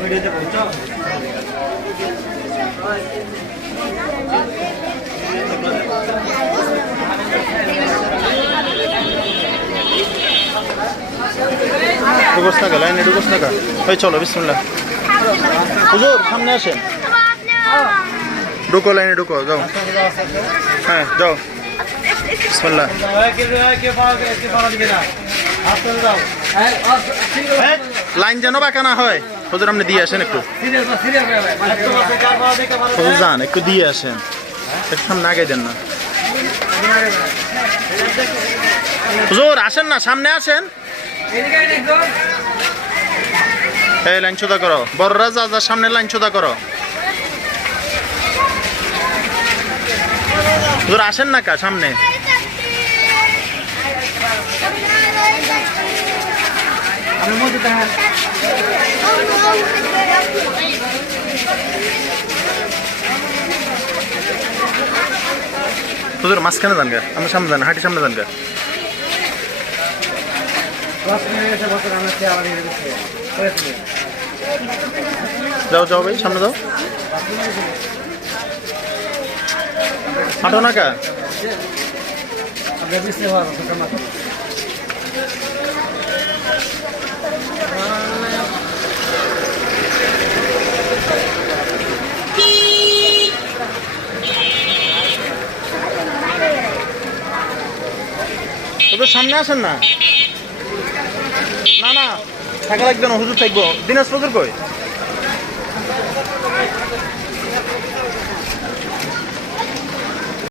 ভিডিওতে পৌঁছো ঢুকোস টাকা লাইনে ঢুকোস টাকা ওই চলো বিসমুল্লাহ। হুজুর সামনে আসেন। ঢুকো লাইনে ঢুকো, যাও। হ্যাঁ যাও। লাইন যেন বাঁকা না হয়। হুজুর, আপনি দিয়ে আসেন একটু। যান, একটু দিয়ে আসেন। একটু সামনে আগে দেন না। হুজুর, আসেন না, সামনে আসেন। এই, লাইন চোদা করো। বড়রা যা যা সামনে লাইন চোদা করো। হুজুর আসেন না কা, সামনে। আমি হুজুর, মাঝখানে যান গা, আমার সামনে যান হাঁটি সামনে যান গা। যাও যাও ভাই, সামনে যাও। হাঁটো না কা? আমরা দিচ্ছি হওয়ার কথা মাত্র হুজুর সামনে আসেন না? না না, থাকা লাগবে না, হুজুর থাকব। দিনাজ ফজুর কই?